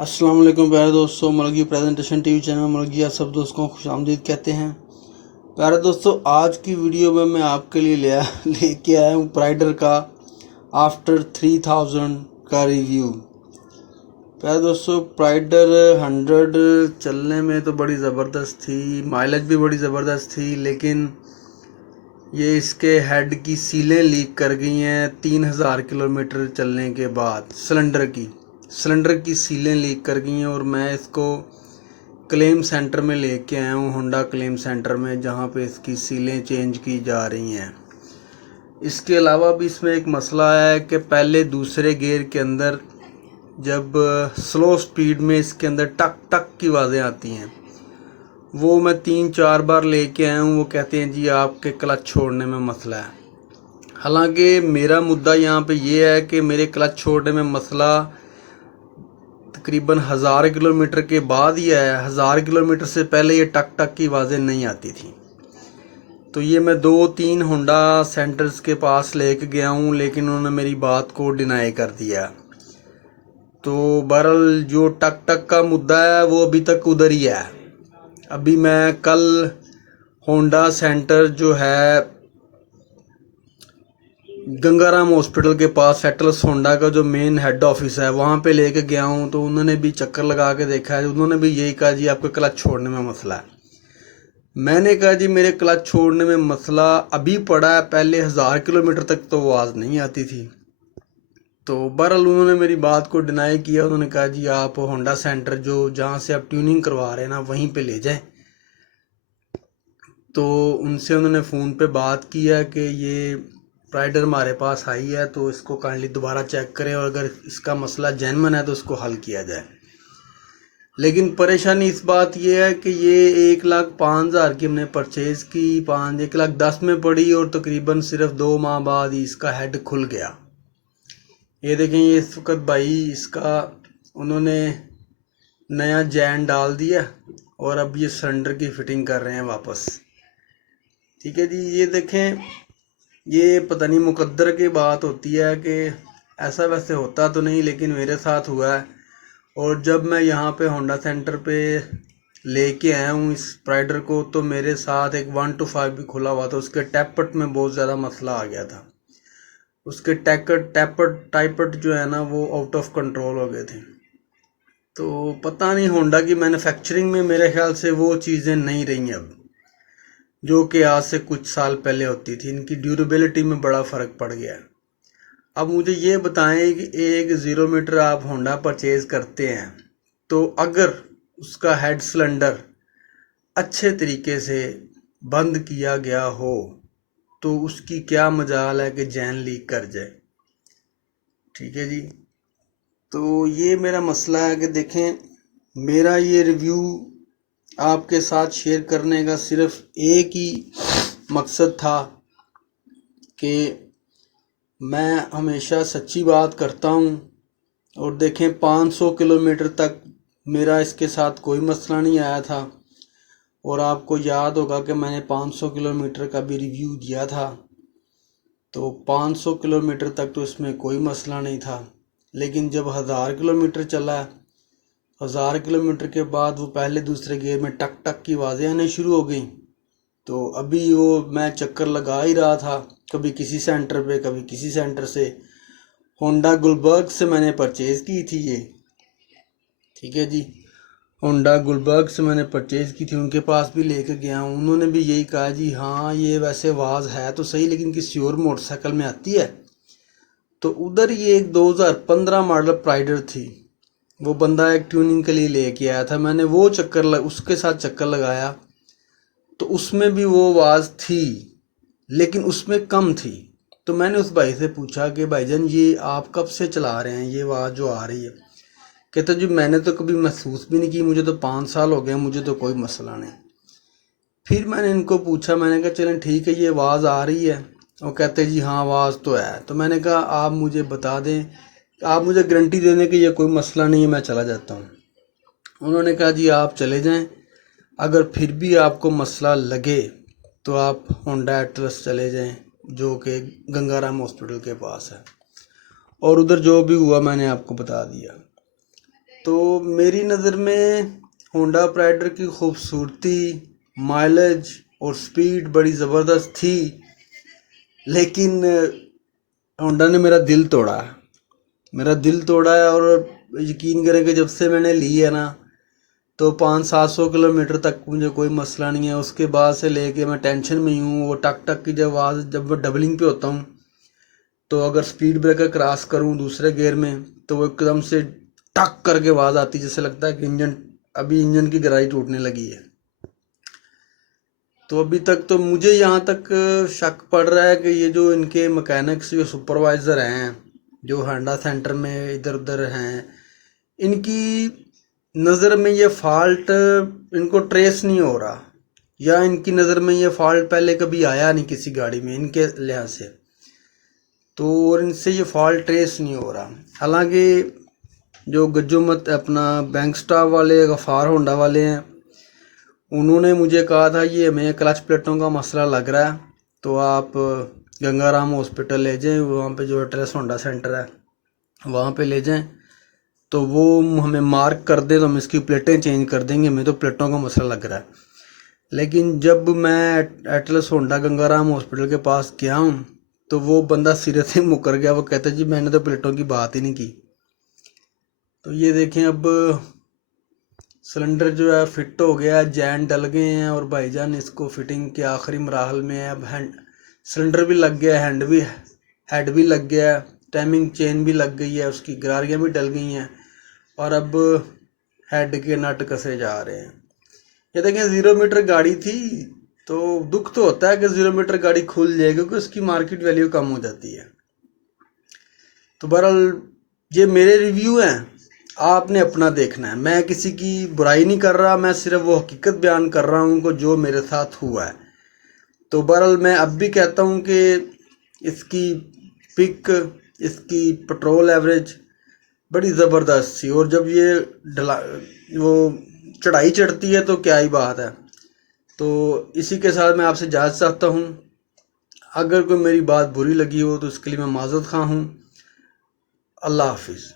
अस्सलाम वालेकुम प्यारे दोस्तों, मुर्गी प्रेजेंटेशन टीवी चैनल मुर्गी आप सब दोस्तों को खुशामदीद कहते हैं। प्यारे दोस्तों, आज की वीडियो में मैं आपके लिए लेके आया हूँ प्राइडर का आफ्टर 3000 का रिव्यू। प्यारे दोस्तों, प्राइडर 100 चलने में तो बड़ी ज़बरदस्त थी, माइलेज भी बड़ी ज़बरदस्त थी, लेकिन ये इसके हेड की सीलें लीक कर गई हैं 3000 किलोमीटर चलने के बाद। सिलेंडर की सीलें लीक कर गई हैं और मैं इसको क्लेम सेंटर में लेके आया हूँ, होंडा क्लेम सेंटर में, जहाँ पे इसकी सीलें चेंज की जा रही हैं। इसके अलावा भी इसमें एक मसला है कि पहले दूसरे गियर के अंदर जब स्लो स्पीड में इसके अंदर टक टक की आवाज़ें आती हैं, वो मैं 3-4 बार लेके आया हूँ। वो कहते हैं जी आपके क्लच छोड़ने में मसला है। हालांकि मेरा मुद्दा यहाँ पे ये है कि मेरे क्लच छोड़ने में मसला तकरीबन 1000 किलोमीटर के बाद ही आया। 1000 किलोमीटर से पहले ये टक टक की आवाज़ें नहीं आती थी। तो ये मैं 2-3 होंडा सेंटर्स के पास लेके गया हूँ, लेकिन उन्होंने मेरी बात को डिनाई कर दिया। तो बहरहाल जो टक टक का मुद्दा है वो अभी तक उधर ही है। अभी मैं कल होंडा सेंटर जो है गंगाराम हॉस्पिटल के पास सेटल्स होंडा का जो मेन हेड ऑफिस है वहाँ पे लेके गया हूँ, तो उन्होंने भी चक्कर लगा के देखा है। उन्होंने भी यही कहा जी आपके क्लच छोड़ने में मसला है। मैंने कहा जी मेरे क्लच छोड़ने में मसला अभी पड़ा है, पहले 1000 किलोमीटर तक तो आवाज़ नहीं आती थी। तो बहरहाल उन्होंने मेरी बात को डिनाई किया। उन्होंने कहा जी आप होंडा सेंटर जो जहाँ से आप ट्यूनिंग करवा रहे हैं ना वहीं पे ले जाएं। तो उनसे उन्होंने फ़ोन पे बात किया कि ये प्राइडर हमारे पास आई है, तो इसको काइंडली दोबारा चेक करें और अगर इसका मसला जेन्युइन है तो उसको हल किया जाए। लेकिन परेशानी इस बात ये है कि ये 1,05,000 की हमने परचेज़ की, 1,10,000 में पड़ी और तकरीबन सिर्फ 2 माह बाद ही इसका हेड खुल गया। ये देखें, ये इस वक्त भाई इसका उन्होंने नया जैन डाल दिया और अब ये सिलेंडर की फिटिंग कर रहे हैं वापस। ठीक है जी, ये देखें, ये पता नहीं मुकद्दर की बात होती है कि ऐसा वैसे होता तो नहीं, लेकिन मेरे साथ हुआ है। और जब मैं यहाँ पे होंडा सेंटर पे लेके आया हूँ इस प्राइडर को, तो मेरे साथ एक 1 to 5 भी खुला हुआ था। उसके टैपट में बहुत ज़्यादा मसला आ गया था। उसके टाइपट जो है ना वो आउट ऑफ कंट्रोल हो गए थे। तो पता नहीं, होंडा की मैन्युफैक्चरिंग में मेरे ख्याल से वो चीज़ें नहीं रही अब, जो कि आज से कुछ साल पहले होती थी। इनकी ड्यूरेबिलिटी में बड़ा फ़र्क पड़ गया है। अब मुझे ये बताएं कि एक 0 मीटर आप होंडा परचेज़ करते हैं, तो अगर उसका हेड सिलेंडर अच्छे तरीके से बंद किया गया हो तो उसकी क्या मजाल है कि जैन लीक कर जाए। ठीक है जी, तो ये मेरा मसला है कि देखें, मेरा ये रिव्यू आपके साथ शेयर करने का सिर्फ एक ही मकसद था कि मैं हमेशा सच्ची बात करता हूँ। और देखें, 500 किलोमीटर तक मेरा इसके साथ कोई मसला नहीं आया था। और आपको याद होगा कि मैंने 500 किलोमीटर का भी रिव्यू दिया था, तो 500 किलोमीटर तक तो इसमें कोई मसला नहीं था। लेकिन जब 1000 किलोमीटर चला, 1000 किलोमीटर के बाद वो पहले दूसरे गियर में टक टक की आवाज़ें आने शुरू हो गई। तो अभी वो मैं चक्कर लगा ही रहा था, कभी किसी सेंटर पे कभी किसी सेंटर से। होंडा गुलबर्ग से मैंने परचेज़ की थी ये। ठीक है जी, होंडा गुलबर्ग से मैंने परचेज़ की थी, उनके पास भी लेके गया हूँ। उन्होंने भी यही कहा जी हाँ ये वैसे आवाज़ है तो सही, लेकिन किसी और मोटरसाइकिल में आती है। तो उधर ये एक 2015 मॉडल प्राइडर थी, वो बंदा एक ट्यूनिंग के लिए लेके आया था। मैंने वो उसके साथ चक्कर लगाया, तो उसमें भी वो आवाज़ थी, लेकिन उसमें कम थी। तो मैंने उस भाई से पूछा कि भाईजान ये आप कब से चला रहे हैं, ये आवाज़ जो आ रही है? कहते जी मैंने तो कभी महसूस भी नहीं की, मुझे तो 5 साल हो गए, मुझे तो कोई मसला नहीं। फिर मैंने इनको पूछा, मैंने कहा चलें ठीक है ये आवाज़ आ रही है। वो कहते जी हाँ आवाज़ तो है। तो मैंने कहा आप मुझे बता दें, आप मुझे गारंटी देने कि ये कोई मसला नहीं है, मैं चला जाता हूँ। उन्होंने कहा जी आप चले जाएं, अगर फिर भी आपको मसला लगे तो आप होंडा एटलस चले जाएं, जो कि गंगाराम हॉस्पिटल के पास है। और उधर जो भी हुआ मैंने आपको बता दिया। तो मेरी नज़र में होंडा प्राइडर की खूबसूरती, माइलेज और स्पीड बड़ी ज़बरदस्त थी, लेकिन होंडा ने मेरा दिल तोड़ा है। और यकीन करें कि जब से मैंने ली है ना, तो 500-700 किलोमीटर तक मुझे कोई मसला नहीं है। उसके बाद से लेके मैं टेंशन में ही हूँ। वो टक टक की जब आवाज़, जब मैं डबलिंग पे होता हूँ, तो अगर स्पीड ब्रेकर क्रॉस करूँ दूसरे गियर में, तो वो एकदम से टक करके आवाज़ आती, जैसे लगता है कि इंजन की गराई टूटने लगी है। तो अभी तक तो मुझे यहाँ तक शक पड़ रहा है कि ये जो इनके मैकेनिक्स, जो सुपरवाइज़र हैं, जो होंडा सेंटर में इधर उधर हैं, इनकी नज़र में ये फॉल्ट इनको ट्रेस नहीं हो रहा, या इनकी नज़र में ये फॉल्ट पहले कभी आया नहीं किसी गाड़ी में इनके लिहाज से, तो और इनसे ये फॉल्ट ट्रेस नहीं हो रहा। हालांकि जो गज्जो अपना बैंक स्टाफ वाले, गफ़ार होंडा वाले हैं, उन्होंने मुझे कहा था ये हमें क्लच प्लेटों का मसला लग रहा है, तो आप गंगाराम हॉस्पिटल ले जाएं, वहाँ पे जो एड्रेस होंडा सेंटर है वहाँ पे ले जाएं, तो वो हमें मार्क कर दे तो हम इसकी प्लेटें चेंज कर देंगे, हमें तो प्लेटों का मसला लग रहा है। लेकिन जब मैं एटलस होंडा गंगाराम हॉस्पिटल के पास गया हूँ, तो वो बंदा सिरे से मुकर गया। वो कहता जी मैंने तो प्लेटों की बात ही नहीं की। तो ये देखें, अब सिलेंडर जो है फिट हो गया, जैन डल गए हैं और भाईजान इसको फिटिंग के आखिरी मराहल में है। अब सिलेंडर भी लग गया, हेड भी लग गया, टाइमिंग चेन भी लग गई है, उसकी गरारियाँ भी डल गई हैं, और अब हेड के नट कसे जा रहे हैं। ये देखें 0 मीटर गाड़ी थी, तो दुख तो होता है कि 0 मीटर गाड़ी खुल जाए, क्योंकि उसकी मार्केट वैल्यू कम हो जाती है। तो बहरहाल ये मेरे रिव्यू हैं, आपने अपना देखना है। मैं किसी की बुराई नहीं कर रहा, मैं सिर्फ वो हकीकत बयान कर रहा हूँ को जो मेरे साथ हुआ है। तो बहरहाल मैं अब भी कहता हूँ कि इसकी पिक, इसकी पेट्रोल एवरेज बड़ी ज़बरदस्त थी, और जब ये वो चढ़ाई चढ़ती है तो क्या ही बात है। तो इसी के साथ मैं आपसे इजाज़त चाहता हूँ। अगर कोई मेरी बात बुरी लगी हो तो इसके लिए मैं माज़रत ख़्वाह हूँ। अल्लाह हाफिज़।